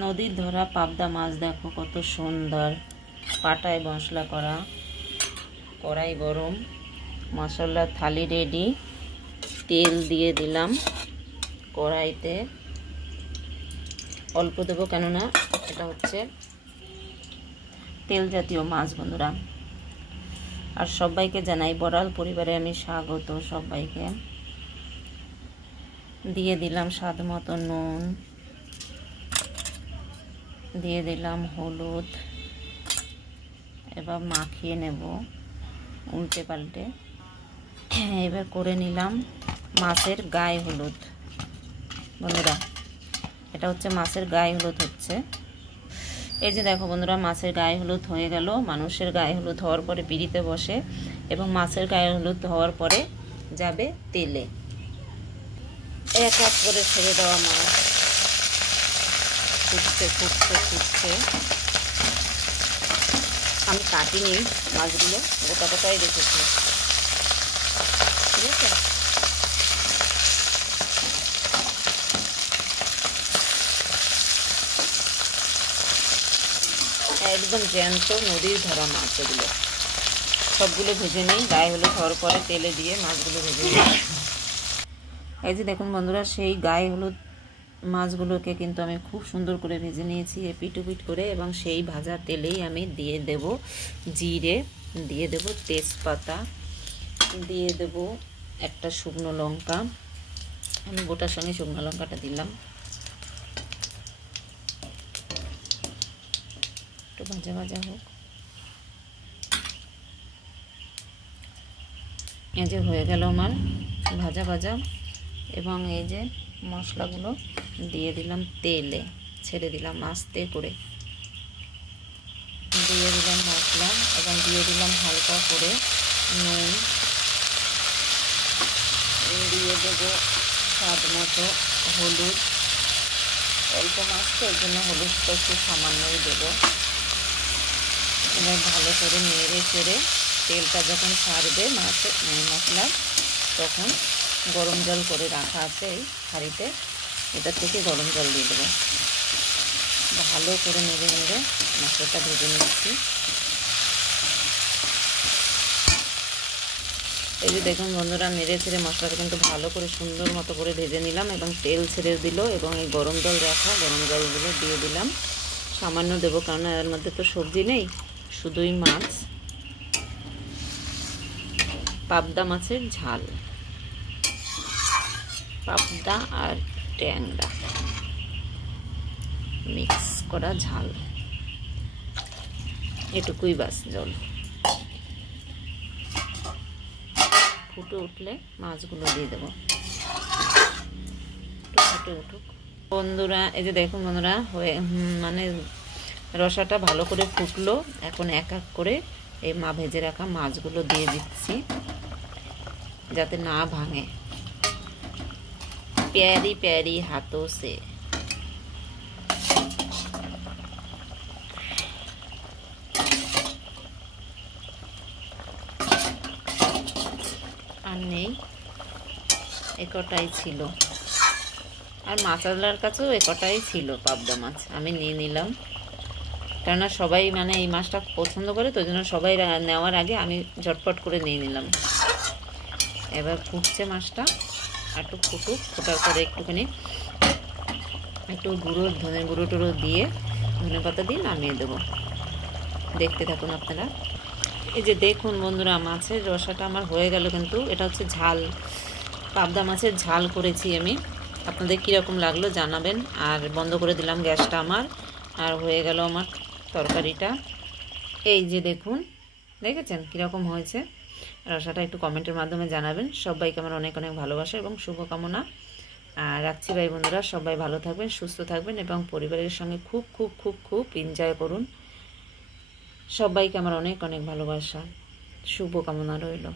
নদীর ধরা পাবদা মাছ দেখো কত সুন্দর, পাটায় মশলা করা, কড়াই গরম, মশলার থালি রেডি, তেল দিয়ে দিলাম কড়াইতে, অল্প দেবো কেননা এটা হচ্ছে তেল জাতীয় মাছ বন্ধুরা। আর সবাইকে জানাই বড়াল পরিবারে আমি স্বাগত সবাইকে। দিয়ে দিলাম স্বাদ মতো নুন, দিয়ে দিলাম হলুদ, এবার মাখিয়ে নেব উল্টে পাল্টে। এবার করে নিলাম মাছের গায়ে হলুদ বন্ধুরা, এটা হচ্ছে মাছের গায়ে হলুদ হচ্ছে। এই যে দেখো বন্ধুরা, মাছের গায়ে হলুদ হয়ে গেল। মানুষের গায়ে হলুদ হওয়ার পরে পিড়িতে বসে এবং মাছের গায়ে হলুদ হওয়ার পরে যাবে তেলে। এক এক করে ছেড়ে দেওয়া মাছ ফুটছে ফুটছে ফুটছে। আমি কাটিনি মাছগুলো, গোটা গোটাই রেখেছি, ঠিক আছে। একদম জ্যান্ত নদীর ধরা মাছ এগুলো, সবগুলো ভেজে নিই। গায়ে হলুদ হওয়ার পরে তেলে দিয়ে মাছগুলো ভেজে নিই। এই যে দেখুন বন্ধুরা, সেই গায়ে হলুদ মাছগুলোকে কিন্তু আমি খুব সুন্দর করে ভেজে নিয়েছি এপিট ওপিট করে, এবং সেই ভাজা তেলেই আমি দিয়ে দেব জিরে, দিয়ে দেব তেজপাতা, দিয়ে দেব একটা শুকনো লঙ্কা। আমি গোটার সঙ্গে শুকনো লঙ্কাটা দিলাম, একটু ভাজা ভাজা হোক। এই যে হয়ে গেল আমার ভাজা ভাজা, এবং এই যে মশলাগুলো দিয়ে দিলাম তেলে, ছেড়ে দিলাম আস্তে করে, দিয়ে দিলাম মশলা এবং দিয়ে দিলাম হালকা করে নুন, দিয়ে দেবো স্বাদ মতো হলুদ। অল্প মাছ তো ওই জন্য হলুদটা একটু সামান্যই দেবো। এবার ভালো করে নেড়ে চেড়ে তেলটা যখন ছাড়বে মশলা, তখন গরম জল করে রাখা আছে এই হাঁড়িতে, এটা থেকে গরম জল দিয়ে দেবো। ভালো করে নেড়ে নেড়ে মশলাটা ভেজে নিচ্ছি। এই যে দেখুন বন্ধুরা, নেড়ে ছেড়ে মশলাটা কিন্তু ভালো করে সুন্দর মতো করে ভেজে নিলাম, এবং তেল ছেড়ে দিল, এবং এই গরম জল রাখা গরম জলগুলো দিয়ে দিলাম। সামান্য দেবো, কারণ এর মধ্যে তো সবজি নেই, শুধুই মাছ। পাবদা মাছের ঝাল, পাবদা আর ট্যাংরা মিক্স করা ঝাল, এটুকুই বাস। জল ফুটে উঠলে মাছগুলো দিয়ে দেবো, ফুটে উঠুক বন্ধুরা। এই যে দেখুন বন্ধুরা, হয়ে মানে রসাটা ভালো করে ফুটলো। এখন এক এক করে এই ভেজে রাখা মাছগুলো দিয়ে দিচ্ছি, যাতে না ভাঙে। प्यारी प्यारी हाथों से আর নেই, একটাই ছিল। আর মাছওয়ালার কাছেও একটাই ছিল পাবদা মাছ, আমি নিয়ে নিলাম। কেননা সবাই মানে এই মাছটা পছন্দ করে, তো জন্য সবাই নেওয়ার আগে আমি ঝটপট করে নিয়ে নিলাম। এবার ফুটছে মাছটা, একটু ফুটুক, ফোটার পরে একটুখানি একটু ধনে গুঁড়ো টুড়ো দিয়ে, ধনে পাতা দিয়ে নামিয়ে দেবো। দেখতে থাকুন আপনারা। এই যে দেখুন বন্ধুরা, মাছের রসাটা আমার হয়ে গেল, কিন্তু এটা হচ্ছে ঝাল, পাবদা মাছের ঝাল করেছি আমি। আপনাদের কীরকম লাগলো জানাবেন। আর বন্ধ করে দিলাম গ্যাসটা আমার, আর হয়ে গেল আমার তরকারিটা। এই যে দেখুন, দেখেছেন কীরকম হয়েছে রসাটা, একটু কমেন্টের মাধ্যমে জানাবেন। সবাইকে আমার অনেক অনেক ভালোবাসা এবং শুভকামনা। আর রাখছি ভাই বন্ধুরা, সবাই ভালো থাকবেন, সুস্থ থাকবেন, এবং পরিবারের সঙ্গে খুব খুব খুব খুব এনজয় করুন। সবাইকে আমার অনেক অনেক ভালোবাসা, শুভকামনা রইল।